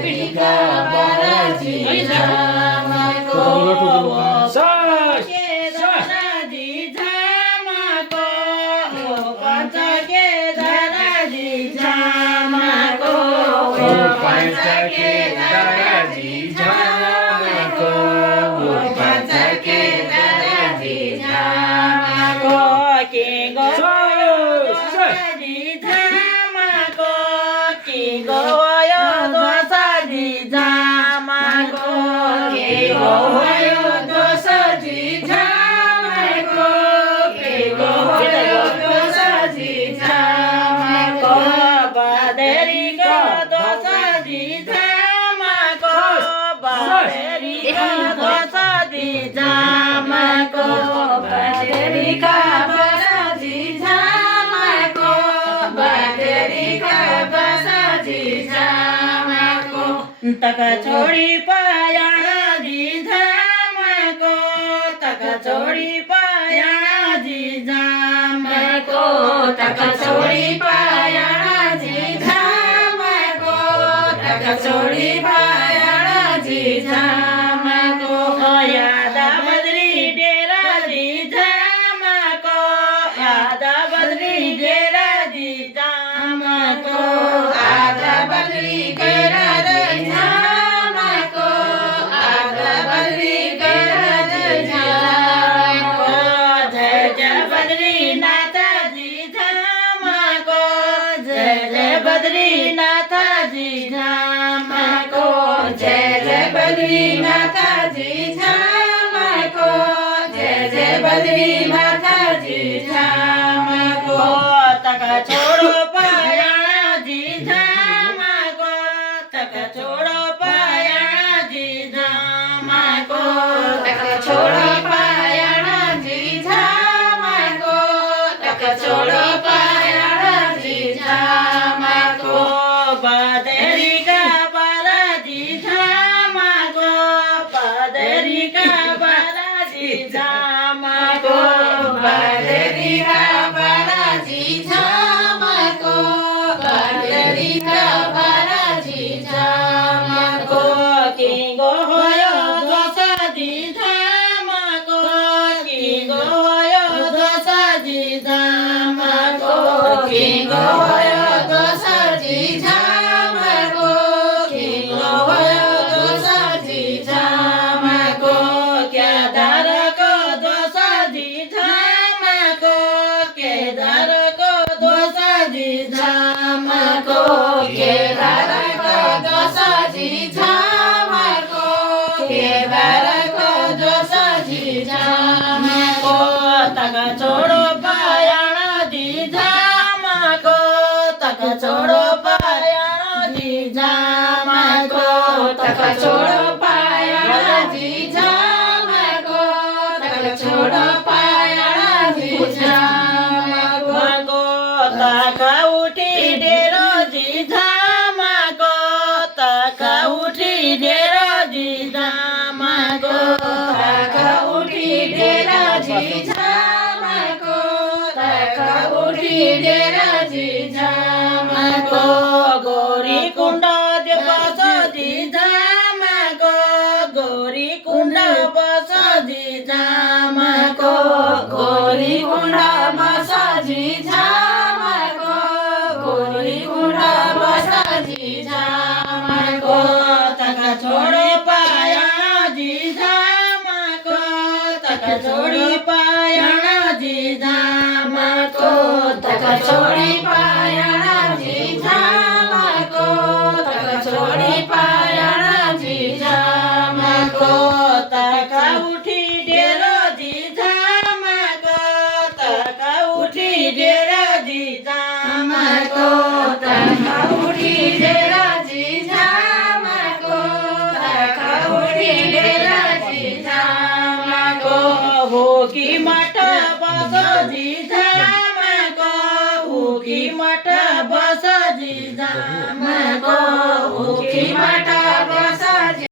Baterika baraji jamako Panchake daraji jamako Panchake daraji jamako Panchake daraji jamako Panchake daraji jamako Kingo daraji jamako Kingo daraji jamako Kingo daraji jamako Kingo daraji jamako Baterika daraji jamako Baterika daraji jamako Baterika daraji jamako Baterika daraji jamako Taka chori payana ji jamako Taka chori payana ji jamako Taka chori payana ji jamako Taka chori payana ji jamako Yada badri dera ji jamako Yada badri dera ji jamako Yada badri dera ji jamako Yada badri dera ji jamako Jai Jai badri nata ji jamako Jai Jai badri nata ji jamako Jai Jai badri nata ji jamako Jai Jai badri nata ji jamako Taka choro payana ji jamako Taka choro payana ji jamako Taka choro payana ji jamako Taka choro payana ji jamako Baterika baraji jamako Baterika baraji jamako Baterika baraji jamako Baterika baraji jamako Kingo hoyo dosaji jamako Kingo hoyo dosaji jamako Kingo hoyo dosaji jamako Kingo hoyo dosaji jamako Kya darako dosaji jamako Kedarako dosaji jamako Kedarako dosaji jamako Kedarako dosaji jamako Taka choro payana ji jamako Taka choro payana ji jamako Taka choro payana ji jamako Taka choro payana ji jamako Taka uthi dero ji jamako Taka uthi dero ji jamako Taka uthi dero ji jamako Taka uthi dero ji jamako Gori kunda de baso ji jamako Gori kunda baso ji jamako Gori kunda baso ji jamako Gori kunda baso ji jamako Taka choro payana ji jamako Taka chori payana ji jamako Taka chori payana ji jamako Taka chori payana ji jamako Taka uthi dero ji jamako Taka uthi dero ji jamako Taka uthi dero ji jamako Taka uthi dero ji jamako Hoki mata baso ji jamako Hoki mata baso ji jamako Hoki mata